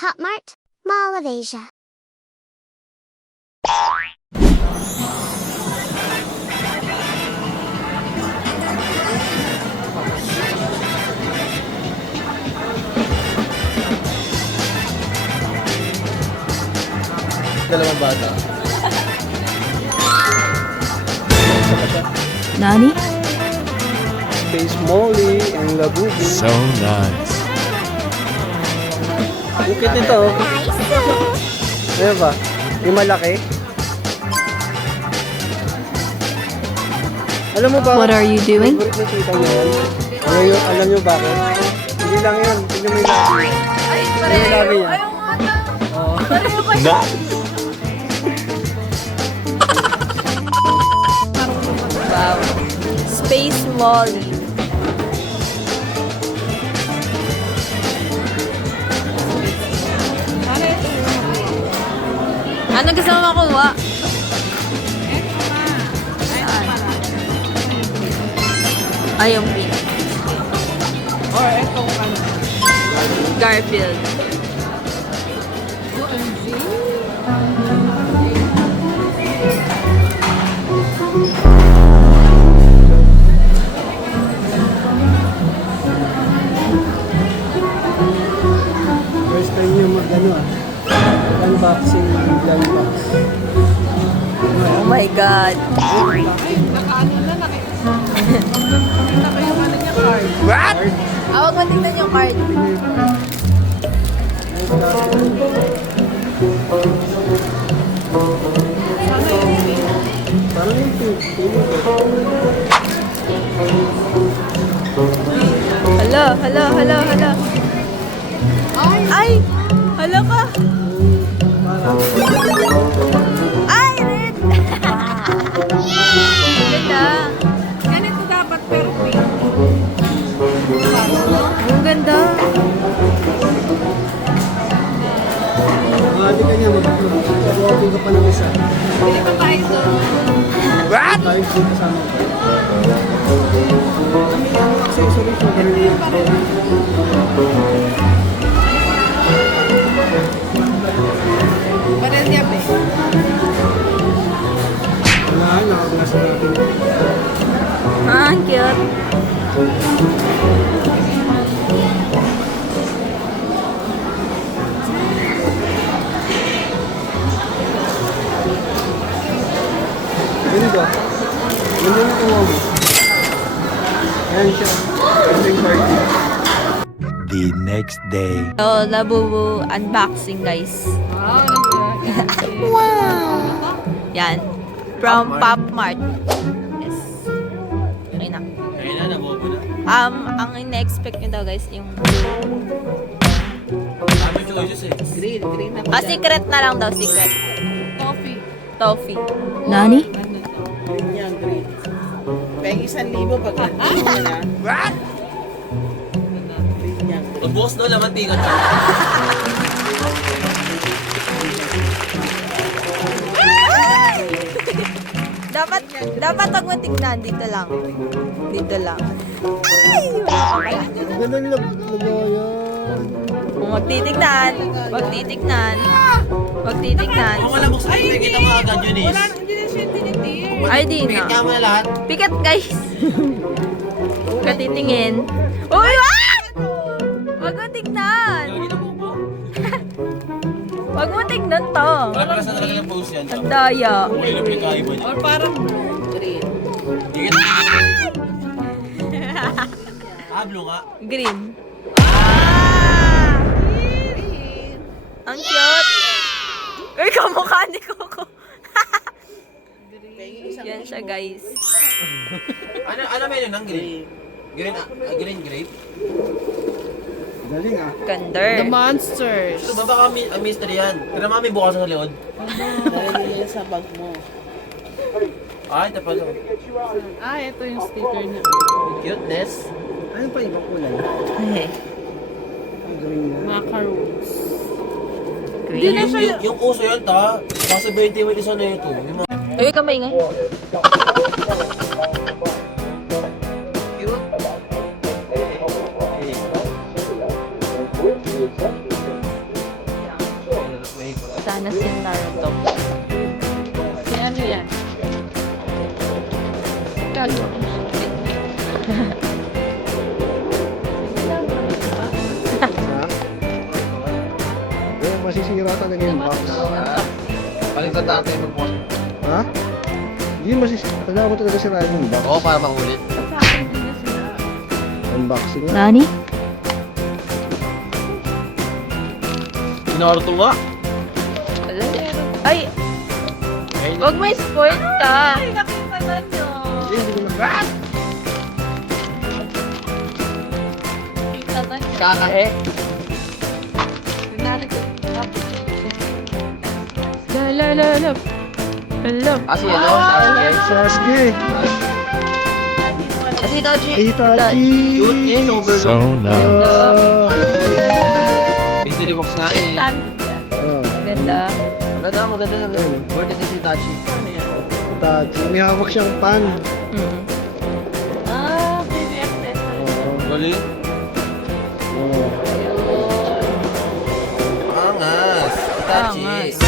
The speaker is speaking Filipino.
Pop Mart, Mall of Asia. Dalawang bata. Nani? Space Molly and Labubu. So nice. Bukit nito. Ano ba? Yung malaki? Alam mo ba? What are you doing? Favorite na tita niya yan. Alam niyo bakit? Hindi lang yun. Hindi may labi. Ay, Hindi may labi yan. Ayaw nga na. Oo. Wow. Space Molly. Ano gusto mo makuha? Saan? Ay, yung pink. Or etong ano. Garfield. First time niyo mag-ano unboxing gun box. Oh my God. Ay, nakaano na, nakita ko yung ano niya card. Awag mo tingnan yung card. Sana yung pink. Parang yung pink. Hala, hala, hala, hala. Ay! Hala ka! Ay! Red! Ganda! Ganito dapat pero pink. Ang ganda! Mahali ka niya. Mag-open ka pa ng isa. Pili pa tayo doon. Tayo dito kasama ko. Ang accessories yung ganun. Parang niya ba? Wala, nakagasa natin. Ah, ang cute! Ganda. Ganda na kuha mo. Ayan siya. Ganda yung party. The next day. So, Labubu unboxing, guys. Wow. Yan. From Pop Mart. Yes. Okay na. Kaya na, nabobo na. Ang ina-expect nyo daw, guys, yung Sabi choices eh. Green, green na. secret na lang daw, secret. Coffee. Toffee. Nani? Ano to? Green yan, green. Peng 1,000 pag green yan ha. What? Green yan. Ang boss daw, laman tingin ka. Dapat wag mo tignan. Dito lang. Dito lang. Ganda yung lagayan. Kung magtitignan. Magtitignan. Magtitignan. Kung alam mo sa akin, kita mo agad yun is. Wala, hindi na siya tinitir. Ay, di Pikit na. ka mo na lahat. Pikat, guys. Katitingin. Uy, wag! Wag mo tignan. Lagi na bobo. Wag mo tignan to. Wala pala sa talaga ng post yan. Ang daya. Uli na pinakaiba niya. Or parang green. Hindi kita. Pablo nga. Green. Ah! Ang cute. Uy, kamukha ni Coco. Yan siya, guys. Ano menu ng green? Green, green grape? Galing ah. The Ganda. Monsters. Ito ba baka mystery yan? Pero mami bukas sa likod. Dahil yan sa bag mo. Ay, ito pala. Ah, ito yung sticker niya. Cuteness. Ano pa ibang kulay? Ay, Ang green na. Macaroons. green. Yung uso yan ta. Kasi 20 mo isa na ito. Yung mga Uy, kamay nga. cute. Sana si Naruto. Si ano yan? Gago. Eh, masisira talaga yung box. Palitan natin mag-post. Ha? Hindi masisira. Kailangan mo talaga sirain yung box. Oo, para makulit. Sa akin din na sila. Unboxing na. Nani? Naruto nga. Wala meron. Ay! Huwag may spoil ka! Ay, nakita na nyo. Hindi ko na. Nakita na nyo. Kakahe. La. Hello. Kasi ano, Sasuke. Sasuke! Kasi Itachi. Itachi! Cute eh, overload. So nice. Mystery box nga eh. Ganda. Maganda na. Worth it si Itachi. Itachi. May hawak siyang pan. Ah, PBFS. Oo. Galing. Oo. Angas. Itachi. Angas.